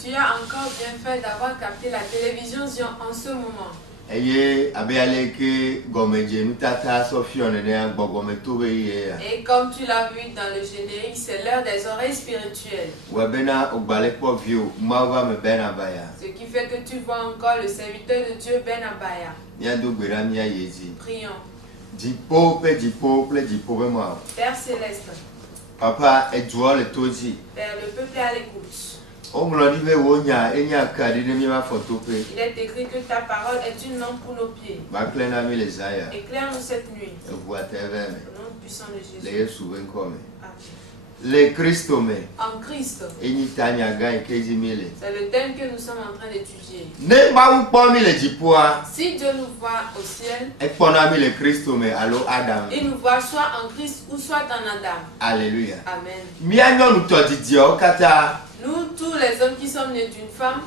Tu as encore bien fait d'avoir capté la télévision en ce moment. Et comme tu l'as vu dans le générique, c'est l'heure des oreilles spirituelles. Ce qui fait que tu vois encore le serviteur de Dieu Ben Abaya. Prions. Père Céleste. Papa, et toi le toji. Père, le peuple est à l'écoute. Il est écrit que ta parole est une lampe pour nos pieds. Éclaire-nous cette nuit. Au nom puissant de Jésus. Le Christ en Christ. C'est le thème que nous sommes en train d'étudier. Si Dieu nous voit au ciel, il nous voit soit en Christ ou soit en Adam. Alléluia. Amen. Nous, tous les hommes qui sommes nés d'une femme,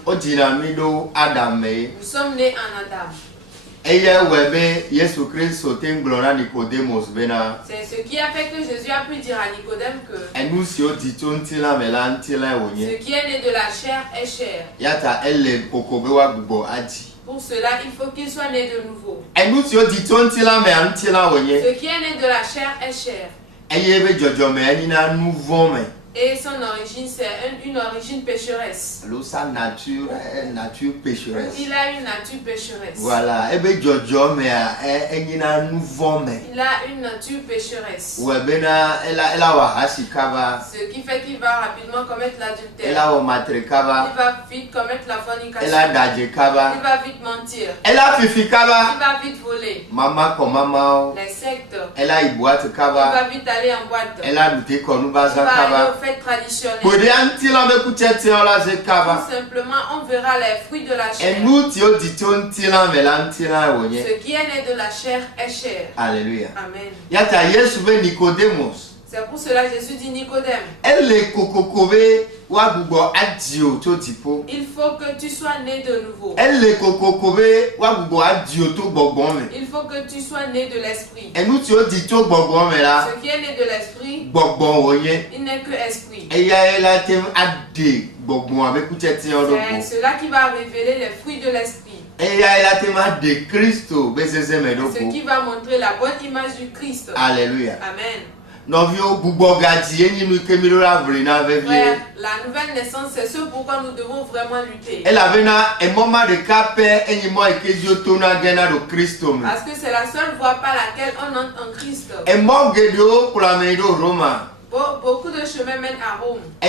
nous sommes nés en Adam. C'est ce qui a fait que Jésus a pu dire à Nicodème que ce qui est né de la chair est chair. Pour cela, il faut qu'il soit né de nouveau. Ce qui est né de la chair est chair. Et son origine, c'est une origine pécheresse. Sa nature est nature pécheresse. Il a une nature pécheresse. Voilà. Il a une nature pécheresse. Ce qui fait qu'il va rapidement commettre l'adultère. Il va vite commettre la fornication. Il va vite mentir. Il va vite voler. Les sectes. Il va vite aller en boîte. Il va aller fête traditionnelle. Tout simplement, on verra les fruits de la chair. Ce qui est né de la chair est chair. Alléluia. Amen. C'est pour cela que Jésus dit Nicodème. Il faut que tu sois né de nouveau. Il faut que tu sois né de l'esprit. Ce qui est né de l'esprit, il n'est que esprit. C'est cela qui va révéler les fruits de l'esprit. Ce qui va montrer la bonne image du Christ. Alléluia. Amen. Frère, la nouvelle naissance, c'est ce pourquoi nous devons vraiment lutter. Parce que c'est la seule voie par laquelle on entre en Christ. Beaucoup de chemins mènent à Rome. Et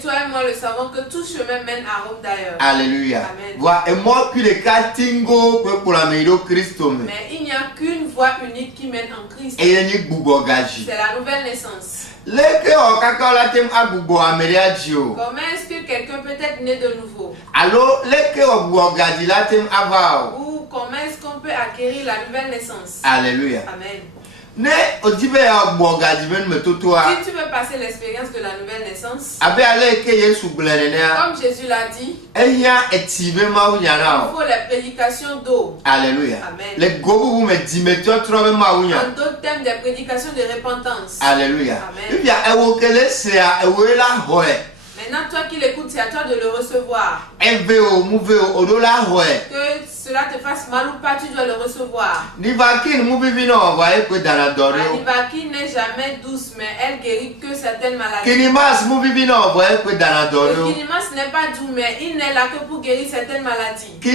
toi et moi le savons que tout chemin mène à Rome d'ailleurs. Alléluia. Amen. Mais il n'y a qu'une voie unique qui mène en Christ. C'est la nouvelle naissance. Comment est-ce que quelqu'un peut être né de nouveau? Ou comment est-ce qu'on peut acquérir la nouvelle naissance? Alléluia. Amen. Si tu veux passer l'expérience de la nouvelle naissance, comme Jésus l'a dit, il faut les prédications d'eau. Alléluia. Amen. En d'autres termes, des prédications de repentance. Alléluia. Amen. Maintenant, toi qui l'écoutes, c'est à toi de le recevoir. Que cela te fasse mal ou pas, tu dois le recevoir. L'Ivaquine n'est jamais douce, mais elle guérit que certaines maladies. Le Kinimas n'est pas doux, mais il n'est là que pour guérir certaines maladies. Le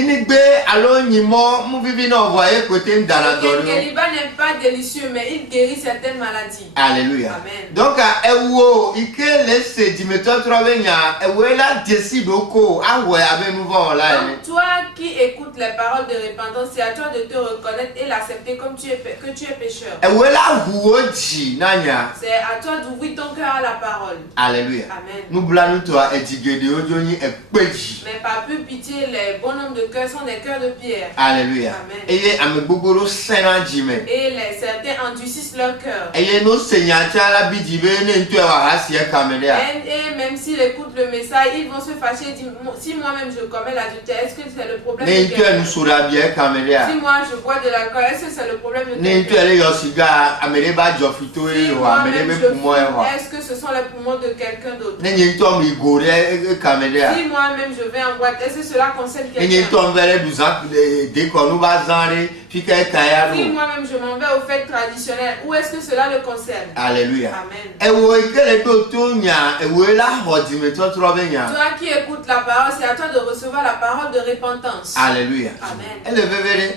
Keliba n'est pas délicieux, mais il guérit certaines maladies. Alléluia. Amen. Donc, toi qui écoutes les paroles de repentance, c'est à toi de te reconnaître et l'accepter comme que tu es pécheur. C'est à toi d'ouvrir ton cœur à la parole. Alléluia. Amen. Mais par plus pitié, les bons hommes de cœur sont des cœurs de pierre. Alléluia. Amen. Et certains endurcissent leur cœur. Et même si ils écoutent le message, ils vont se fâcher et dire, si moi-même je commets l'adultère, est-ce que c'est le problème de quelqu'un? Si moi je bois de l'alcool, est-ce que c'est le problème de quelqu'un? Si moi-même est-ce que ce sont les poumons de quelqu'un d'autre? Si moi-même je vais en boîte, est-ce que cela concerne quelqu'un? Si moi-même je m'en vais aux fêtes traditionnelles, où est-ce que cela le concerne? Alléluia. Amen. Toi qui écoutes la parole, c'est à toi de recevoir la parole de repentance. Alléluia. Amen.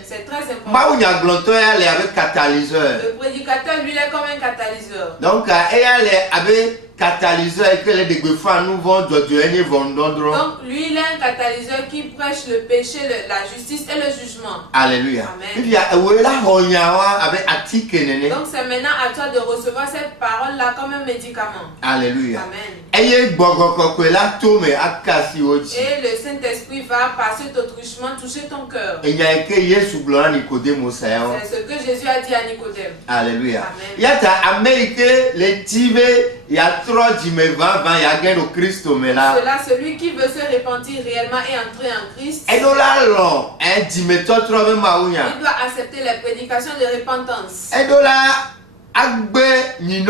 C'est très important. Le prédicateur, lui, il est comme un catalyseur. Donc, catalyseur et que les dégueufs nous vont de donc lui il est un catalyseur qui prêche le péché, la justice et le jugement. Alléluia. Amen. Donc c'est maintenant à toi de recevoir cette parole là comme un médicament. Alléluia. Amen. Et le Saint-Esprit va par cet autruchement toucher ton cœur. C'est ce que Jésus a dit à Nicodème. Alléluia. Il y a trop de 20, il y a gain au Christ, mais là. Cela, celui qui veut se repentir réellement et entrer en Christ. Il doit accepter les prédications de repentance. Il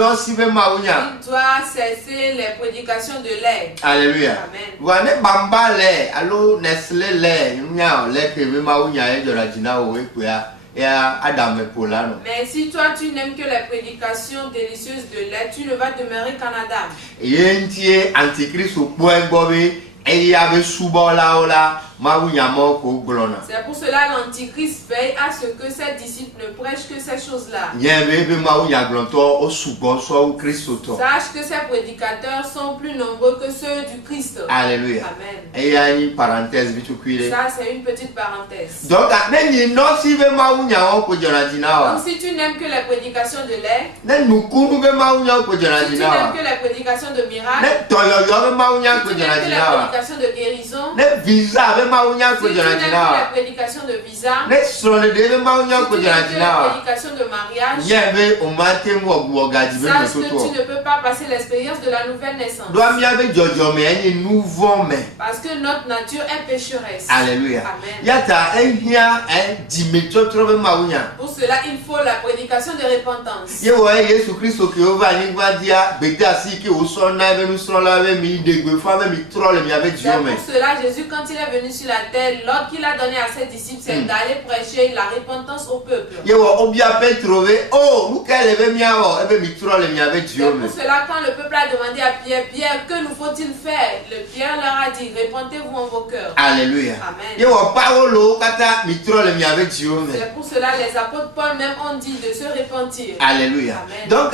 doit cesser les prédications de lait. Alléluia. Mais si toi tu n'aimes que les prédications délicieuses de lait, tu ne vas demeurer qu'en Adam. C'est pour cela l'Antichrist veille à ce que ses disciples ne prêchent que ces choses-là. Sache que ces prédicateurs sont plus nombreux que ceux du Christ. Alléluia. Amen. Parenthèse. Ça c'est une petite parenthèse. Donc si tu n'aimes que les prédications de lait, si tu n'aimes que les prédications de miracles, si tu n'aimes que les prédications de guérison, visa si tu n'aimes que la prédication de visa, si tu n'aimes que la prédication de mariage, sache que tu ne peux pas passer l'expérience de la nouvelle naissance. Parce que notre nature est pécheresse. Alléluia. Amen. Pour cela, il faut la prédication de repentance. C'est pour cela, Jésus, quand il est venu sur la terre, l'ordre qu'il a donné à ses disciples, c'est d'aller prêcher la repentance au peuple. C'est pour cela, quand le peuple a demandé à Pierre, Pierre, que nous faut-il faire? Le Pierre leur a dit, répentez-vous en vos cœurs. Alléluia. Amen. C'est pour cela les apôtres Paul même ont dit de se repentir. Alléluia. Amen. Donc,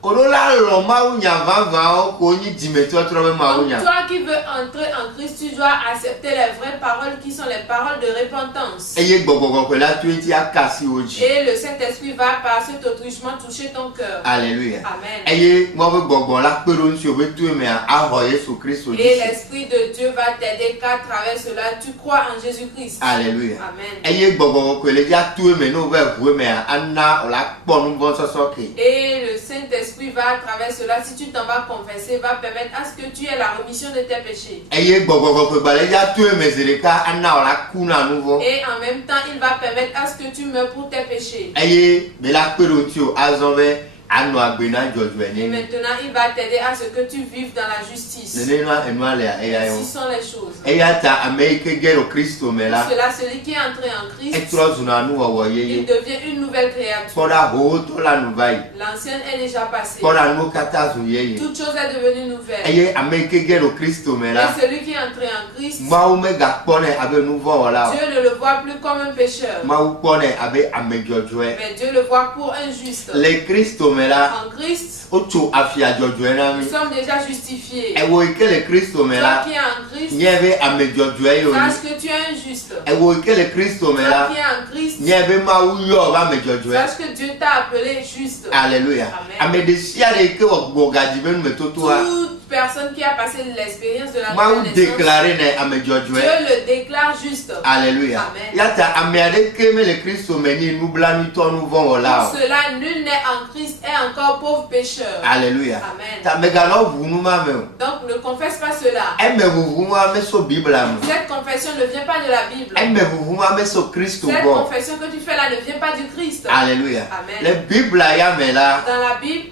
donc toi qui veux entrer en Christ, tu dois accepter les vraies paroles qui sont les paroles de repentance. Et le Saint-Esprit va par cet autruchement toucher ton cœur. Amen. Amen. Et l'Esprit de Dieu va t'aider qu'à travers cela, tu crois en Jésus-Christ. Alléluia. Amen. Et le Saint-Esprit va à travers cela, si tu t'en vas confesser, va permettre à ce que tu aies la rémission de tes péchés. Et en même temps, il va permettre à ce que tu meurs pour tes péchés. Et maintenant, il va t'aider à ce que tu vives dans la justice. Ainsi sont les choses. Pour cela, celui qui est entré en Christ, il devient une nouvelle créature. L'ancienne est déjà passée. Toute chose est devenue nouvelle. Et celui qui est entré en Christ, Dieu ne le voit plus comme un pécheur, mais Dieu le voit pour un juste. En Christ, nous sommes déjà justifiés. Toi qui es en Christ, sache que tu es un juste. Toi qui es en Christ, sache que Dieu t'a appelé juste. Alléluia. Amen. personne qui a passé l'expérience de la nouvelle naissance, Dieu le déclare juste. Alléluia. Amen. Pour cela, nul n'est en Christ est encore pauvre pécheur. Alléluia. Amen. Donc ne confesse pas cela. Cette confession ne vient pas de la Bible. Cette confession que tu fais là ne vient pas du Christ. Alléluia. Amen. La Bible, dans la Bible,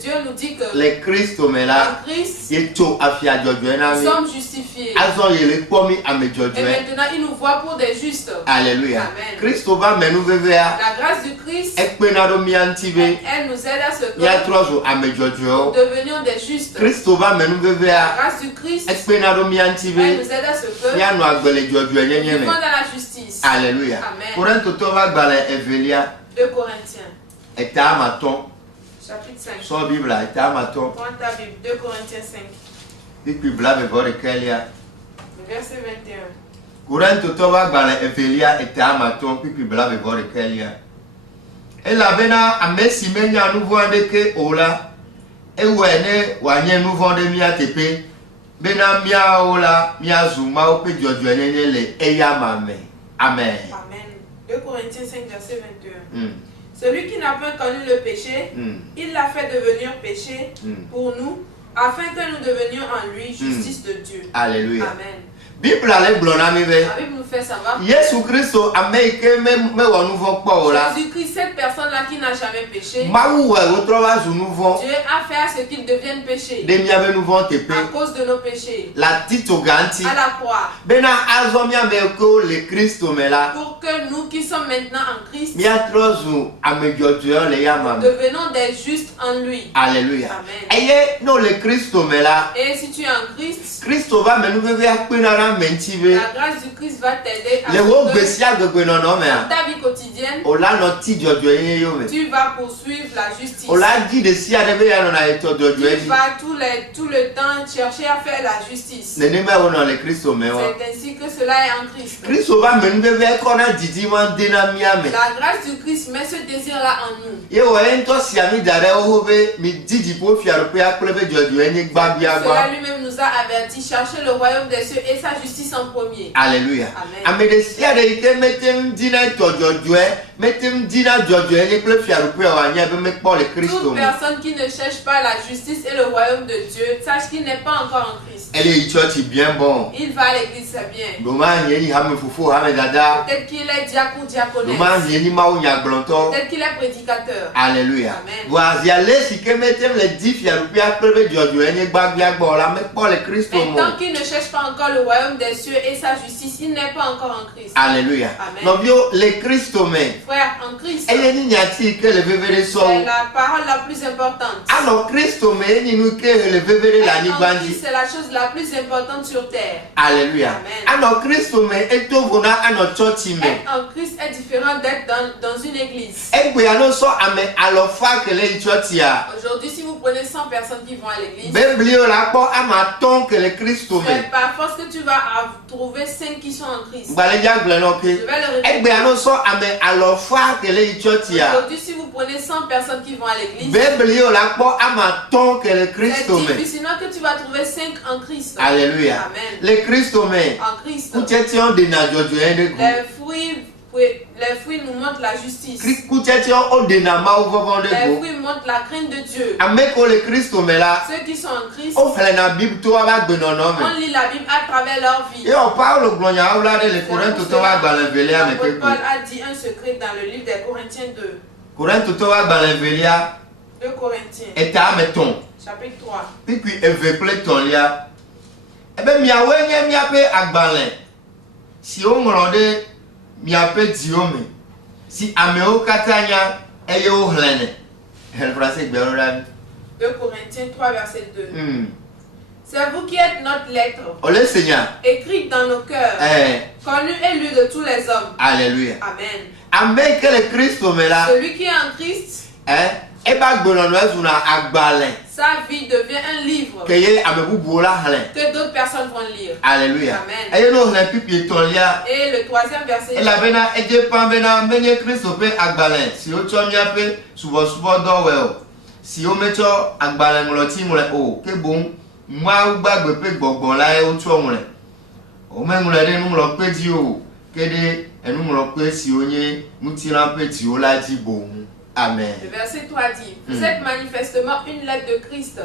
Dieu nous dit que les Christ, en Christ, nous sommes justifiés. Et maintenant, il nous voit pour des justes. Alléluia. Amen. Christ va nous la grâce du Christ, elle nous aide à ce que nous devenions des justes. La grâce du Christ, elle nous aide à ce que nous vivons dans la justice. Alléluia. Amen. 2 Corinthiens. Chapitre 5. Son Bible là, prends ta Bible, 2 Corinthiens 5. Le verset 21. Amen. 2 Corinthiens 5, verset 21. Celui qui n'a pas connu le péché, il l'a fait devenir péché pour nous, afin que nous devenions en lui justice de Dieu. Alléluia. Amen. Bible la Bible nous fait savoir. Jésus-Christ, cette personne-là qui n'a jamais péché, Dieu a fait à ce qu'il devienne péché à cause de nos péchés. À la croix. Pour que nous qui sommes maintenant en Christ, devenons des justes en lui. Alléluia. Amen. Et si tu es en Christ, la grâce du Christ va t'aider à dans ta vie quotidienne. Tu vas poursuivre la justice. Tu vas tout le temps chercher à faire la justice. C'est ainsi que cela est en Christ. La grâce du Christ met ce désir-là en nous. Cela lui-même nous a averti, chercher le royaume des cieux et sa justice en premier. Alléluia. Amen. Toute personne qui ne cherche pas la justice et le royaume de Dieu, sache qu'il n'est pas encore en Christ. Il va à l'église, c'est bien. Peut-être qu'il est diacre ou diaconesse. Peut-être qu'il est prédicateur. Alléluia. Amen. Et tant qu'il ne cherche pas encore le royaume des cieux et sa justice, il n'est pas encore en Christ. Alléluia. Amen. Frère, en Christ, c'est la parole la plus importante. C'est la chose la plus importante sur terre. Alléluia. Amen. Être en Christ est différent d'être dans une église. Aujourd'hui, si vous prenez 100 personnes qui vont à l'église, c'est par force que tu vas trouver 5 qui sont en Christ. Je vais le répéter. Aujourd'hui, si vous prenez 100 personnes qui vont à l'église, c'est difficile que tu vas trouver 5 en Christ. Alléluia. Amen. Les Christ, en Christ, les fruits nous montrent la justice. Les fruits montrent la crainte de Dieu. Ceux qui sont en Christ, on lit la Bible à travers leur vie. Paul a dit un secret dans le livre des Corinthiens 2. 2 Corinthiens, chapitre 3. Si ameo katanya eyo hlene. El français 2 Corinthiens 3 verset 2. C'est vous qui êtes notre lettre. Olé Seigneur. Écrite dans nos cœurs. Connue et lue de tous les hommes. Alléluia. Amen. Amen que le Christ là. Celui qui est en Christ. Sa vie devient un livre que d'autres personnes vont lire. Alléluia. Amen. Et le 3e verset. si on met ça à balangloti moulin oh que bon moi ou bagbe pe gbogbo la e o tu moulin o me moulin de nous lo pe di o kede e nous lo pe si onye nous tiran pe ti o la di bon. Amen. Le verset 3 dit, vous êtes manifestement une lettre de Christ,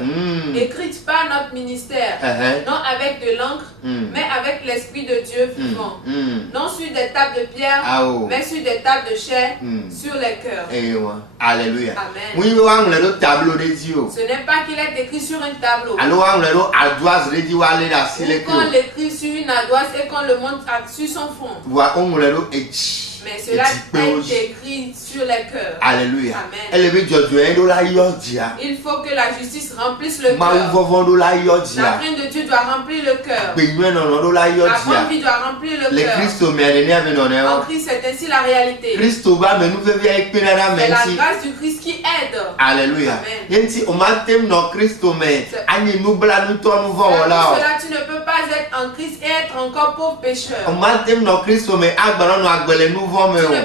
écrite par notre ministère, non avec de l'encre, mais avec l'Esprit de Dieu vivant, non sur des tables de pierre, mais sur des tables de chair, sur les cœurs. Alléluia. Amen. Oui, le tableau de Dieu. Ce n'est pas qu'il est écrit sur un tableau. Alors, on l'écrit sur une ardoise et qu'on le montre sur son fond. Mais cela est écrit sur les cœurs. Alléluia. Amen. Il faut que la justice remplisse le cœur. La crainte de Dieu doit remplir le cœur. La bonne vie doit remplir le cœur. En Christ, c'est ainsi la réalité. C'est la grâce du Christ qui aide. Alléluia. Pour cela, tu ne peux pas être en Christ et être encore pauvre pécheur. Tu ne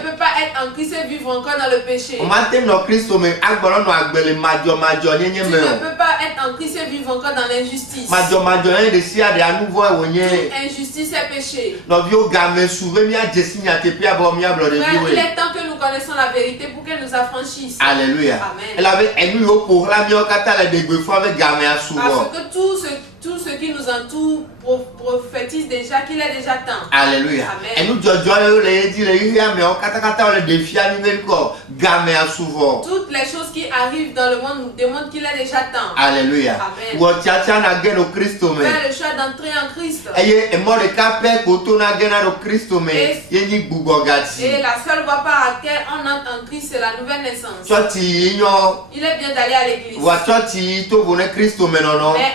peux pas être en Christ et vivre encore dans le péché. Tu ne peux pas être en Christ et vivre encore dans l'injustice. Toute injustice est péché. Il est temps que nous connaissons la vérité pour qu'elle nous affranchisse. Alléluia. Amen. Parce que tout ce qui nous entoure prophétise déjà qu'il est déjà temps. Alléluia. Amen. Toutes les choses qui arrivent dans le monde nous démontrent qu'il est déjà temps. Alléluia. Amen. Fais le choix d'entrer en Christ. Et la seule voie par laquelle on entre en Christ, c'est la nouvelle naissance. Il est bien d'aller à l'église. Mais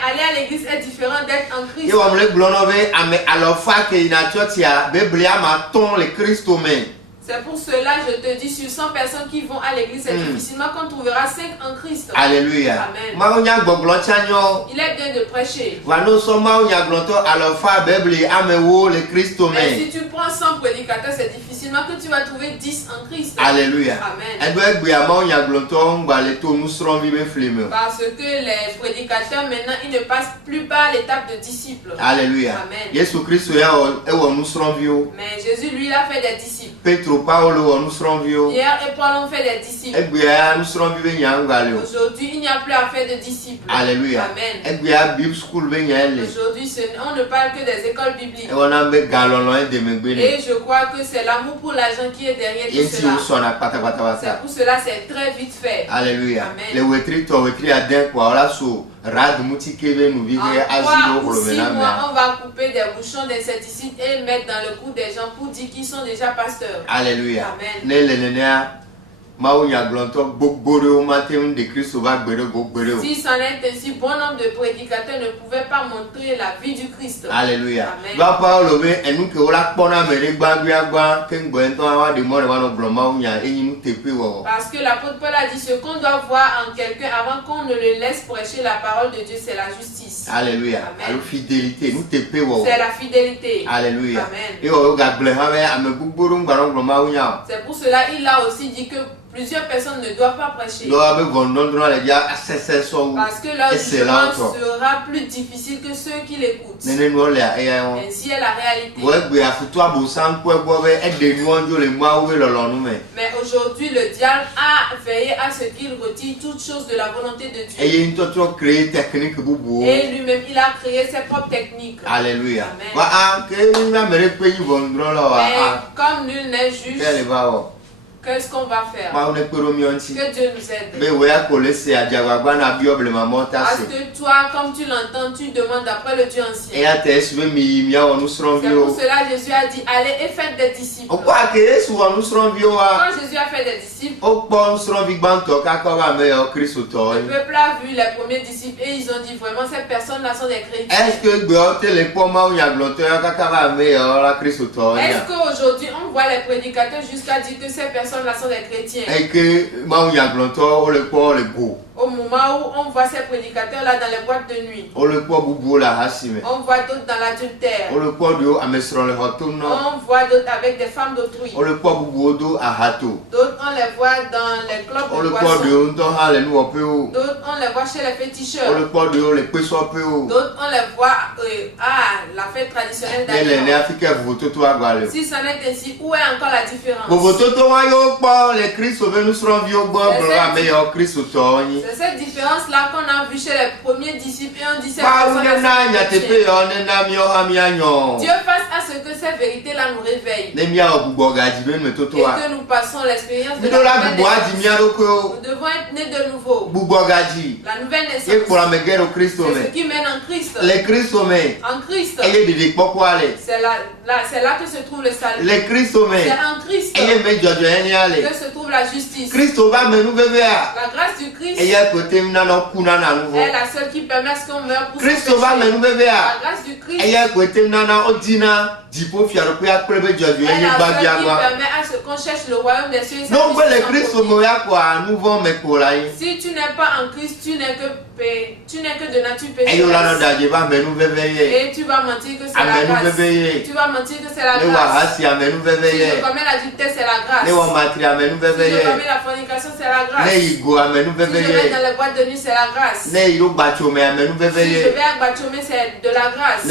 aller à l'église est différent d'être en Christ. C'est pour cela que je te dis, sur 100 personnes qui vont à l'église, c'est difficilement qu'on trouvera 5 en Christ. Alléluia. Amen. Il est bien de prêcher. Mais si tu prends 100 prédicateurs, c'est difficilement que tu vas trouver 10 en Christ. Alléluia. Amen. Parce que les prédicateurs maintenant, ils ne passent plus par l'étape de disciples. Alléluia. Amen. Mais Jésus, lui, il a fait des disciples. Pierre et Paul ont fait des disciples. Aujourd'hui, il n'y a plus à faire de disciples. Alléluia. Amen. Aujourd'hui, on ne parle que des écoles bibliques. Et je crois que c'est l'amour pour l'argent qui est derrière tout cela. C'est pour cela que c'est très vite fait. Alléluia. Amen. En 3 ou 6 mois, on va couper des bouchons d'insecticides et mettre dans le cou des gens pour dire qu'ils sont déjà pasteurs. Alléluia. Amen. Si c'en est ainsi, bon nombre de prédicateurs ne pouvaient pas montrer la vie du Christ. Alléluia. Amen. Parce que l'apôtre Paul a dit ce qu'on doit voir en quelqu'un avant qu'on ne le laisse prêcher la parole de Dieu, c'est la justice. Alléluia. Amen. Fidélité. C'est la fidélité. Alléluia. Amen. C'est pour cela qu'il a aussi dit que plusieurs personnes ne doivent pas prêcher. Parce que leur jugement sera plus difficile que ceux qui l'écoutent. Ainsi est la réalité. Mais aujourd'hui, le diable a veillé à ce qu'il retire toutes choses de la volonté de Dieu. Et lui-même, il a créé ses propres techniques. Alléluia. Amen. Mais comme nul n'est juge, qu'est-ce qu'on va faire? Que Dieu nous aide. Parce que toi, comme tu l'entends, tu demandes après le Dieu ancien. C'est pour cela que Jésus a dit, allez et faites des disciples. Quand Jésus a fait des disciples, le peuple a vu les premiers disciples et ils ont dit, vraiment, ces personnes-là sont des chrétiens. Est-ce qu'aujourd'hui, on voit les prédicateurs jusqu'à dire que ces personnes-là sont des chrétiens? Au moment où on voit ces prédicateurs-là dans les boîtes de nuit, on voit d'autres dans l'adultère, on voit d'autres avec des femmes d'autrui, d'autres on les les voit dans les clubs de poissons. D'autres, on les voit chez les féticheurs. D'autres, on les voit à la fête traditionnelle d'Alliance. Si ça n'est ainsi, où est encore la différence? C'est cette différence-là qu'on a vu chez les premiers disciples et on dit Dieu fasse à ce que ces vérités-là nous réveillent. Et que nous passons l'expérience de la nouvelle naissance. Nous devons être nés de nouveau. La nouvelle naissance. C'est ce qui mène en Christ. En Christ. C'est là que se trouve le salut. C'est en Christ que se trouve la justice. La grâce du Christ est la seule qui permet à ce qu'on meure pour son péché. La grâce du Christ est la seule qui permet à ce qu'on cherche le royaume des cieux. Si tu n'es pas en Christ, tu n'es que de nature pécheresse. Et tu vas mentir que c'est la grâce. Tu vas mentir que c'est la grâce. Si je commets l'adultère, c'est la grâce. Si je commets la fornication, c'est la grâce. Si je vais dans les boîtes de nuit, c'est la grâce. Si je vais à Bachomé, c'est de la grâce.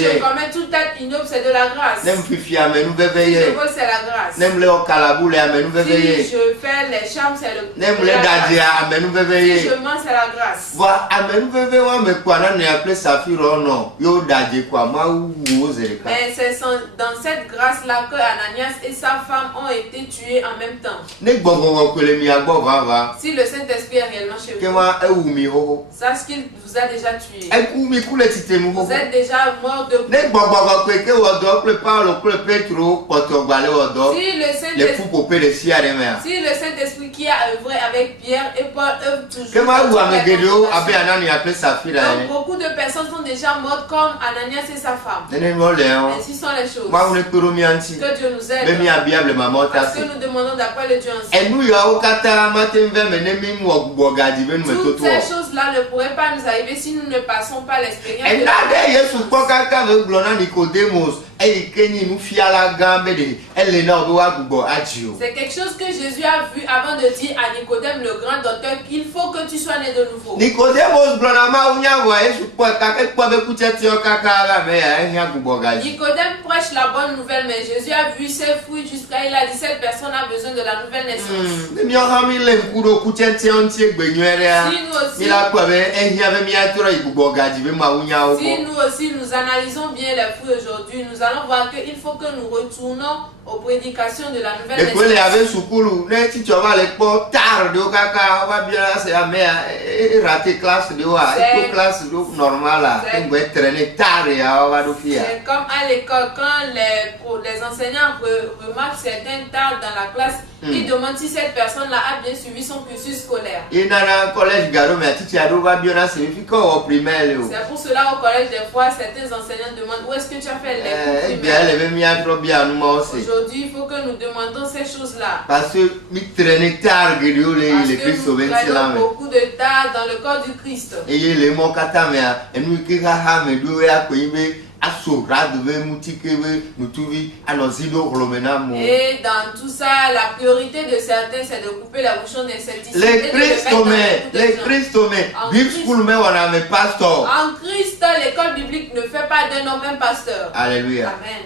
Si je commets toute acte ignoble, c'est de la grâce. Si je vole, c'est la grâce. Si je fais les charmes, c'est de la grâce. Si je mens, c'est la grâce. Mais c'est dans cette grâce-là que Ananias et sa femme ont été tués en même temps. Si le Saint-Esprit est réellement chez vous, sache qu'il vous a déjà tué. Vous êtes déjà mort de Si le Saint-Esprit qui a œuvré avec Pierre et Paul œuvre toujours. Donc beaucoup de personnes sont déjà mortes comme Ananias et sa femme. Ainsi sont les choses. Que Dieu nous aide. Parce que nous demandons d'après le Dieu ancien. Toutes ces choses-là ne pourraient pas nous arriver si nous ne passons pas l'expérience de C'est quelque chose que Jésus a vu avant de dire à Nicodème, le grand docteur, qu'il faut que tu sois né de nouveau. Nicodème prêche la bonne nouvelle, mais Jésus a vu ses fruits jusqu'à il a dit cette personne a besoin de la nouvelle naissance. Si nous aussi nous analysons bien les fruits aujourd'hui, nous allons voir qu'il faut que nous retournons aux prédications de la nouvelle naissance. C'est comme à l'école, quand les enseignants remarquent certains tards dans la classe, ils demandent si cette personne-là a bien suivi son cursus scolaire. C'est pour cela au collège des fois, certains enseignants demandent où est-ce que tu as fait les cours primaires. Aujourd'hui, il faut que nous demandons ces choses-là. Parce que nous traînons beaucoup de tard dans le corps du Christ. Et dans tout ça, la priorité de certains, c'est de couper la bouchon d'incertitude. En Christ, l'école biblique ne fait pas d'un homme un pasteur. Alléluia. Amen.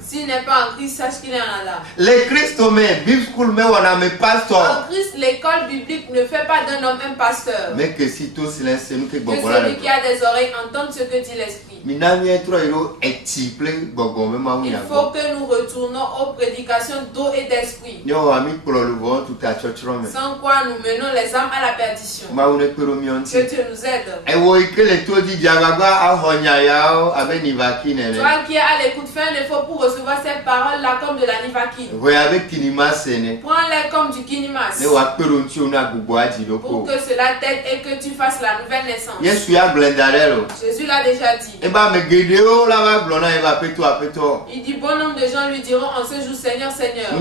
S'il n'est pas en Christ, sache qu'il est en Adam. En Christ, l'école biblique ne fait pas d'un homme un pasteur. Que celui qui a des oreilles entende ce que dit l'Esprit. Il faut que nous retournons aux prédications d'eau et d'esprit. Sans quoi nous menons les âmes à la perdition. Que Dieu nous aide. Toi qui es à l'écoute, fais un effort pour recevoir ces paroles-là comme de la nivakine. Prends-les comme du kinimas. Pour que cela t'aide et que tu fasses la nouvelle naissance. Jésus l'a déjà dit. Il dit bon nombre de gens lui diront en ce jour Seigneur, Seigneur.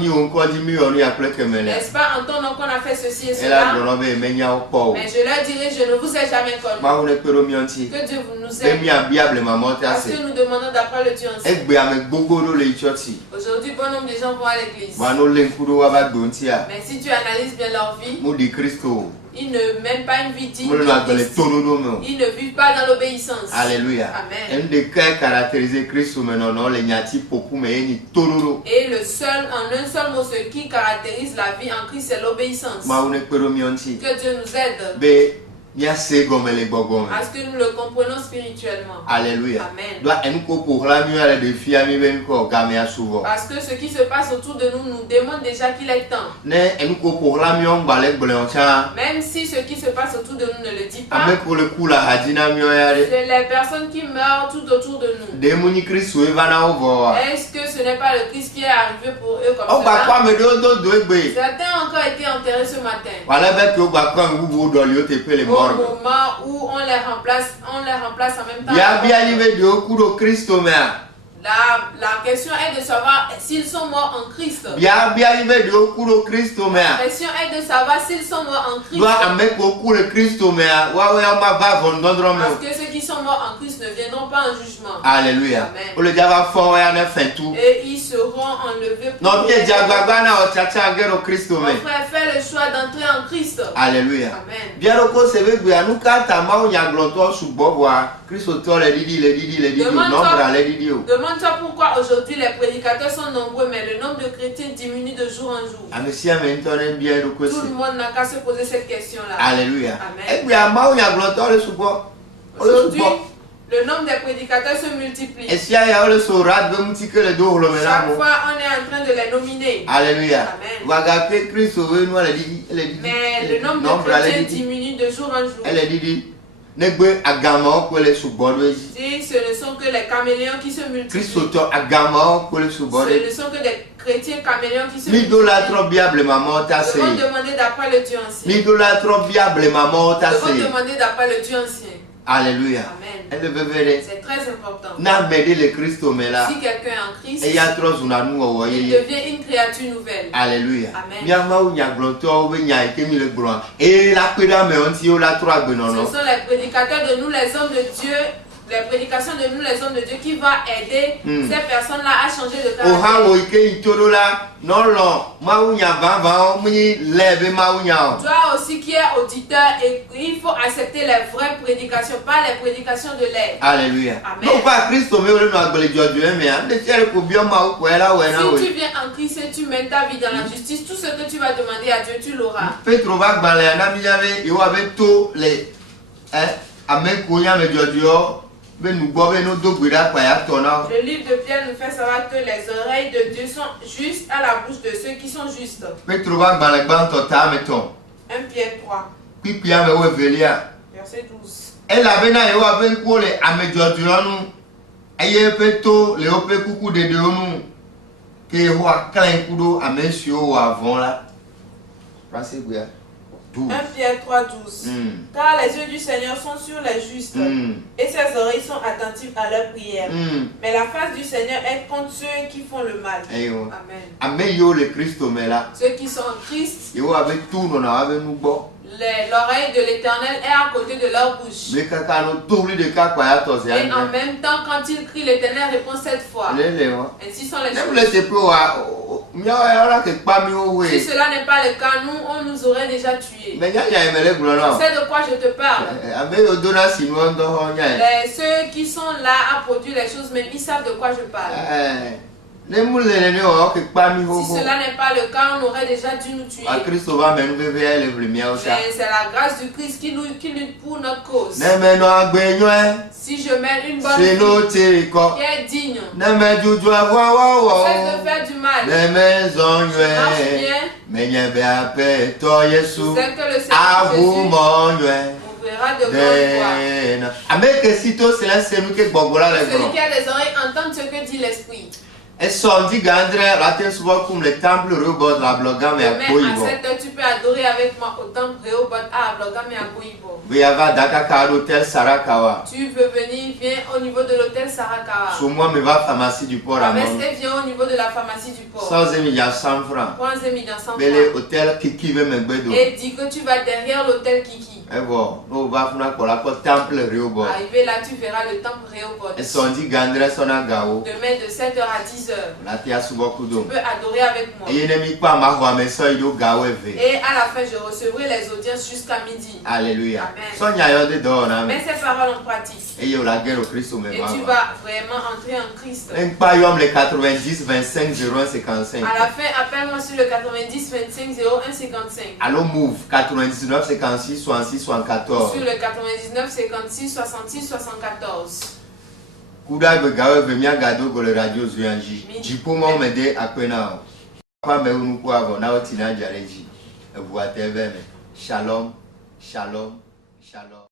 N'est-ce pas en ton nom qu'on a fait ceci et cela? Mais je leur dirai je ne vous ai jamais connu. Que Dieu nous aide. Parce que nous demandons d'après le Dieu ancien. Aujourd'hui bon nombre de gens vont à l'église. Mais si tu analyses bien leur vie, ils ne mènent pas une vie digne. Ils ne vivent pas dans l'obéissance. Alléluia. Amen. Et le seul, en un seul mot, ce qui caractérise la vie en Christ, c'est l'obéissance. Que Dieu nous aide. Parce que nous le comprenons spirituellement. Alléluia. Amen. Parce que ce qui se passe autour de nous nous demande déjà qu'il est temps. Même si ce qui se passe autour de nous ne le dit pas, c'est les personnes qui meurent tout autour de nous. Est-ce que ce n'est pas le Christ qui est arrivé pour eux comme ça? Certains ont encore été enterrés ce matin. Au moment où on les remplace en même temps. La question est de savoir s'ils sont morts en Christ. La question est de savoir s'ils sont morts en Christ. Parce que ceux qui sont morts en Christ ne viendront pas en jugement. Alléluia. Amen. Et ils seront enlevés pour mon frère fait le choix d'entrer en Christ. Alléluia. Amen. Demande-toi pourquoi aujourd'hui les prédicateurs sont nombreux mais le nombre de chrétiens diminue de jour en jour. Tout le monde n'a qu'à se poser cette question-là. Alléluia. Amen. Aujourd'hui, le nombre des prédicateurs se multiplie. Chaque fois, on est en train de les nominer. Alléluia. Amen. Mais le nombre de chrétiens diminue de jour en jour. Si ce ne sont que les caméléons qui se multiplient, ce ne sont que des chrétiens caméléons qui se multiplient. Nous devons demander d'après le Dieu ancien. Nous devons demander d'après le Dieu ancien. Alléluia. Amen. C'est très important. Si quelqu'un est en Christ, il devient une créature nouvelle. Alléluia. Amen. Ce sont les prédicateurs de nous, les hommes de Dieu. Les prédications de nous, les hommes de Dieu, qui va aider ces personnes-là à changer de caractère. Toi aussi qui es auditeur, et il faut accepter les vraies prédications, pas les prédications de l'air. Alléluia. Amen. Si tu viens en Christ et tu mènes ta vie dans la justice, tout ce que tu vas demander à Dieu, tu l'auras. Le livre de Pierre nous fait savoir que les oreilles de Dieu sont justes à la bouche de ceux qui sont justes. 1 Pierre 3, verset 12. 1 Pierre 3, 12. Car les yeux du Seigneur sont sur les justes et ses oreilles sont attentives à leurs prières. Mais la face du Seigneur est contre ceux qui font le mal. Amen. Ceux qui sont en Christ, l'oreille de l'Éternel est à côté de leur bouche. Et en même temps, quand ils crient, l'Éternel répond 7 fois. Ainsi sont les choses. Si cela n'est pas le cas, nous, on nous aurait déjà tués. C'est de quoi je te parle. Ceux qui sont là à produire les choses, même ils savent de quoi je parle. Si cela n'est pas le cas, on aurait déjà dû nous tuer. Mais c'est la grâce du Christ qui lutte pour notre cause. Si je mène une bonne vie qui est digne, cesse de faire du mal, je marche bien, je sais que le Seigneur Jésus m'ouvrira de grandes voies. Celui qui a des oreilles entend ce que dit l'Esprit. Et samedi gandre raté souvent comme le temple Rehoboth la blogam et à Koyibo. À 7h tu peux adorer avec moi au temple Rehoboth à blogam et à Koyibo. Viava Dakar l'hôtel Sarakawa. Tu veux venir, viens au niveau de l'hôtel Sarakawa. Sur moi me va pharmacie du port à Mont. Viens au niveau de la pharmacie du port. 100 millions 100 francs. 100 millions 100 francs. Mais l'hôtel Kiki veut me bédo. Et dis que tu vas derrière l'hôtel Kiki. Et bon, nous va faire pour la temple Rehoboth. Arrivé là, tu verras le temple Rehoboth. Et samedi gandre son agao. Demain de 7h à 10h. La tia souvent kudo. Tu peux adorer avec moi. Et n'aime pas ma voix mais ça il do gawe ve. Et à la fin je recevrai les audiences jusqu'à midi. Alléluia. Amen. Sonia yo de don amen. Mets ces paroles en pratique. Et yo la guerre au Christ au même. Et tu vas vraiment entrer en Christ. Pas yom le 90 25 01 55. À la fin appelle-moi sur le 90 25 01 55. Allô move 99 56 66 74. Sur le 99 56 66 74. Kuda be gawe be mia gado go le radio zuanji. Jipo mo mede akwena. Papa me unu kwa go na otina jareji. Ebu ateve me. Shalom. Shalom. Shalom.